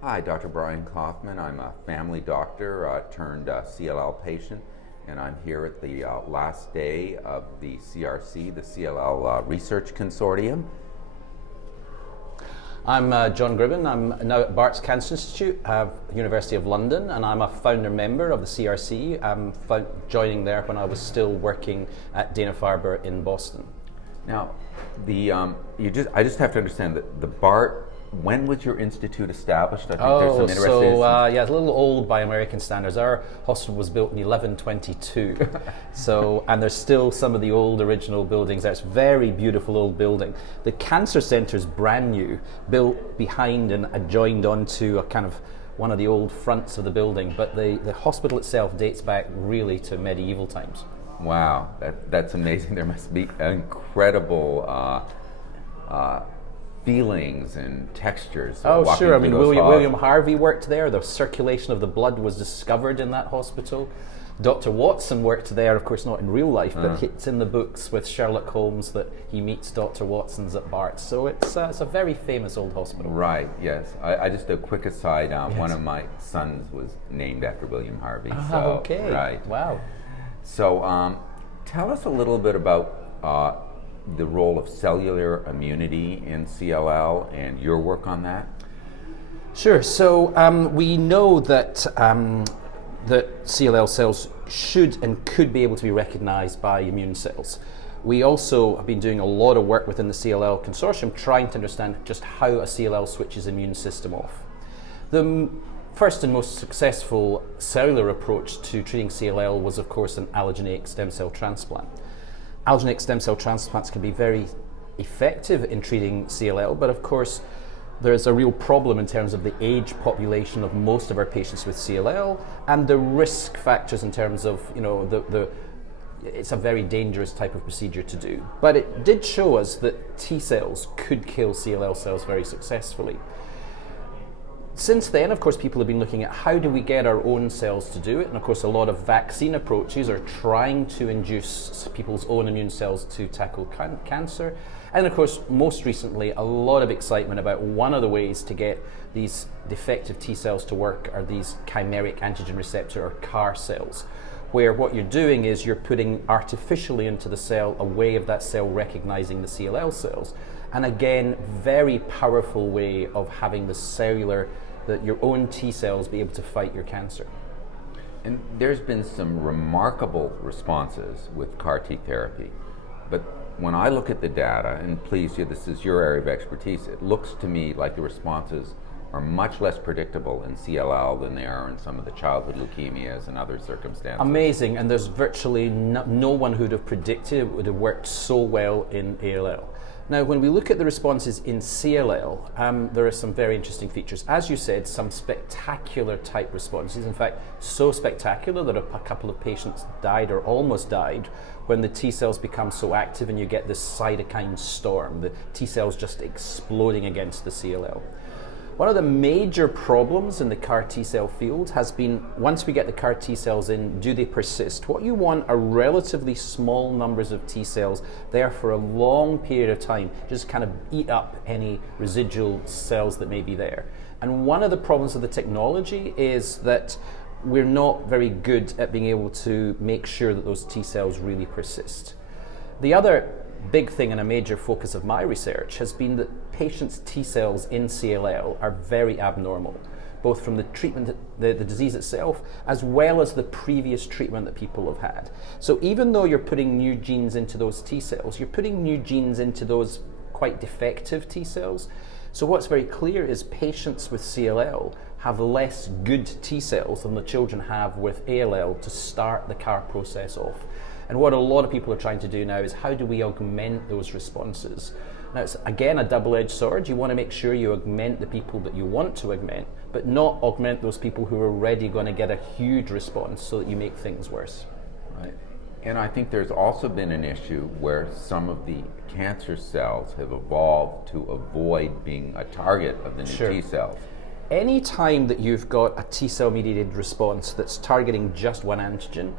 Hi, Dr. Brian Kaufman. I'm a family doctor turned CLL patient, and I'm here at the last day of the CRC, the CLL Research Consortium. I'm John Gribben. I'm now at Bart's Cancer Institute, University of London, and I'm a founder member of the CRC. I'm joining there when I was still working at Dana-Farber in Boston. Now, I just have to understand that the BART. When was your institute established? I think there's some interesting. It's a little old by American standards. Our hospital was built in 1122, and there's still some of the old original buildings there. It's a very beautiful old building. The cancer center is brand new, built behind and adjoined onto a kind of one of the old fronts of the building. But the hospital itself dates back really to medieval times. Wow, that's amazing. There must be incredible feelings and textures. Oh, sure. I mean, William Harvey worked there. The circulation of the blood was discovered in that hospital. Dr. Watson worked there, of course, not in real life, but it's in the books with Sherlock Holmes that he meets Dr. Watson's at Bart's. So it's a very famous old hospital. Right, yes. I just, a quick aside, one of my sons was named after William Harvey. Okay. Right. Wow. So tell us a little bit about the role of cellular immunity in CLL and your work on that. Sure. So we know that that CLL cells should and could be able to be recognized by immune cells. We also have been doing a lot of work within the CLL consortium trying to understand just how a CLL switches immune system off. The first and most successful cellular approach to treating CLL was, of course, an allogeneic stem cell transplant. Allogeneic stem cell transplants can be very effective in treating CLL, but of course there's a real problem in terms of the age population of most of our patients with CLL and the risk factors in terms of, it's a very dangerous type of procedure to do. But it did show us that T cells could kill CLL cells very successfully. Since then, of course, people have been looking at how do we get our own cells to do it, and of course a lot of vaccine approaches are trying to induce people's own immune cells to tackle cancer. And of course, most recently, a lot of excitement about one of the ways to get these defective T cells to work are these chimeric antigen receptor, or CAR cells, where what you're doing is you're putting artificially into the cell a way of that cell recognizing the CLL cells. And again, very powerful way of having the cellular, your own T cells be able to fight your cancer. And there's been some remarkable responses with CAR T therapy, but when I look at the data, and please, this is your area of expertise, it looks to me like the responses are much less predictable in CLL than they are in some of the childhood leukemias and other circumstances. Amazing, and there's virtually no one who'd have predicted it would have worked so well in ALL. Now, when we look at the responses in CLL, there are some very interesting features. As you said, some spectacular type responses. In fact, so spectacular that a couple of patients died or almost died when the T cells become so active and you get this cytokine storm, the T cells just exploding against the CLL. One of the major problems in the CAR T cell field has been, once we get the CAR T cells in, do they persist? What you want are relatively small numbers of T cells there for a long period of time, just kind of eat up any residual cells that may be there. And one of the problems of the technology is that we're not very good at being able to make sure that those T cells really persist. The other big thing and a major focus of my research has been that patients' T cells in CLL are very abnormal, both from the treatment, the disease itself, as well as the previous treatment that people have had. So even though you're putting new genes into those T cells, you're putting new genes into those quite defective T cells. So what's very clear is patients with CLL have less good T cells than the children have with ALL to start the CAR process off. And what a lot of people are trying to do now is how do we augment those responses? Now it's again a double-edged sword. You want to make sure you augment the people that you want to augment, but not augment those people who are already going to get a huge response so that you make things worse. Right. And I think there's also been an issue where some of the cancer cells have evolved to avoid being a target of the new T cells. Any time that you've got a T cell mediated response that's targeting just one antigen,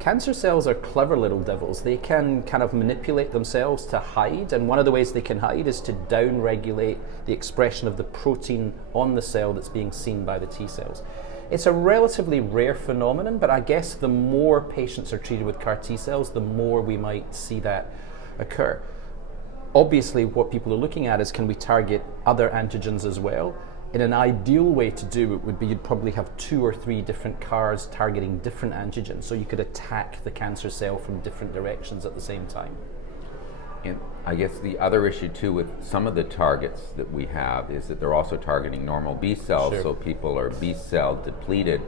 Cancer cells are clever little devils. They can kind of manipulate themselves to hide, and one of the ways they can hide is to down-regulate the expression of the protein on the cell that's being seen by the T cells. It's a relatively rare phenomenon, but I guess the more patients are treated with CAR T cells, the more we might see that occur. Obviously, what people are looking at is, can we target other antigens as well? In an ideal way to do it would be, you'd probably have 2 or 3 different CARs targeting different antigens, so you could attack the cancer cell from different directions at the same time. And I guess the other issue too with some of the targets that we have is that they're also targeting normal B cells, so people are B cell depleted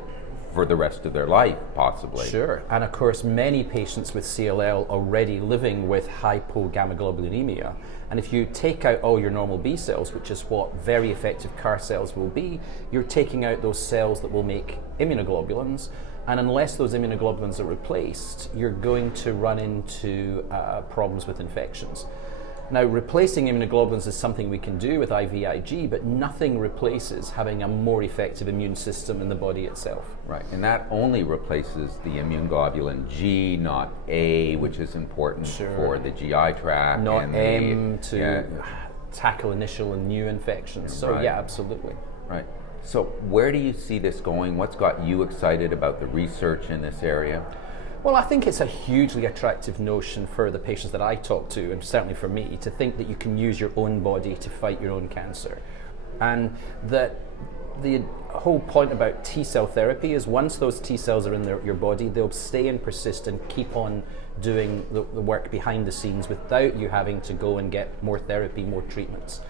for the rest of their life, possibly. Sure, and of course many patients with CLL already living with hypogammaglobulinemia, and if you take out all your normal B cells, which is what very effective CAR cells will be, you're taking out those cells that will make immunoglobulins, and unless those immunoglobulins are replaced, you're going to run into problems with infections. Now, replacing immunoglobulins is something we can do with IVIG, but nothing replaces having a more effective immune system in the body itself. Right, and that only replaces the immune globulin G, not A, which is important for the GI tract. Not and M to tackle initial and new infections. So yeah, absolutely. Right. So where do you see this going? What's got you excited about the research in this area? Well, I think it's a hugely attractive notion for the patients that I talk to, and certainly for me, to think that you can use your own body to fight your own cancer. And that the whole point about T cell therapy is, once those T cells are in your body, they'll stay and persist and keep on doing the work behind the scenes without you having to go and get more therapy, more treatments.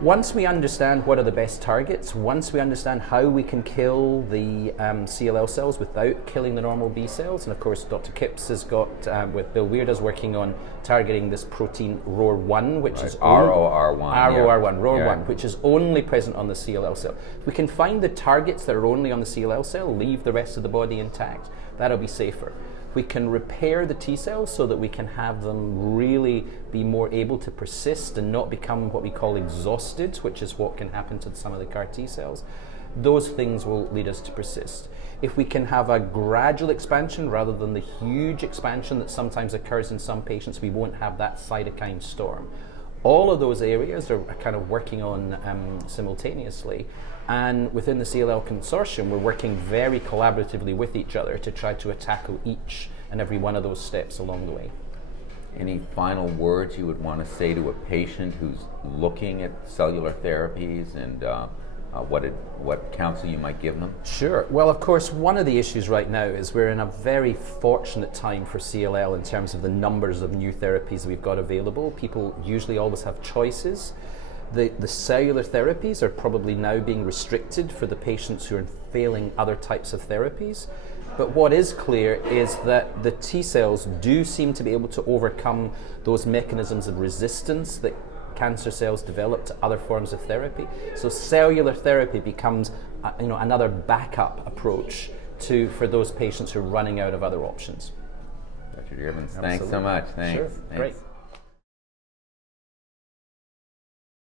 Once we understand what are the best targets, once we understand how we can kill the CLL cells without killing the normal B cells, and of course Dr. Kipps has got, with Bill Weirda's working on targeting this protein ROR1, which is ROR1, which is only present on the CLL cell. If we can find the targets that are only on the CLL cell, leave the rest of the body intact, that'll be safer. We can repair the T cells so that we can have them really be more able to persist and not become what we call exhausted, which is what can happen to some of the CAR T cells. Those things will lead us to persist. If we can have a gradual expansion rather than the huge expansion that sometimes occurs in some patients, we won't have that cytokine storm. All of those areas are kind of working on simultaneously, and within the CLL consortium we're working very collaboratively with each other to try to tackle each and every one of those steps along the way. Any final words you would want to say to a patient who's looking at cellular therapies, and what counsel you might give them? Sure. Well, of course, one of the issues right now is we're in a very fortunate time for CLL in terms of the numbers of new therapies we've got available. People usually always have choices. The cellular therapies are probably now being restricted for the patients who are failing other types of therapies. But what is clear is that the T cells do seem to be able to overcome those mechanisms of resistance that cancer cells develop to other forms of therapy. So cellular therapy becomes another backup approach for those patients who are running out of other options. Dr. Gribben, thanks so much. Thanks. Sure. Thanks. Great.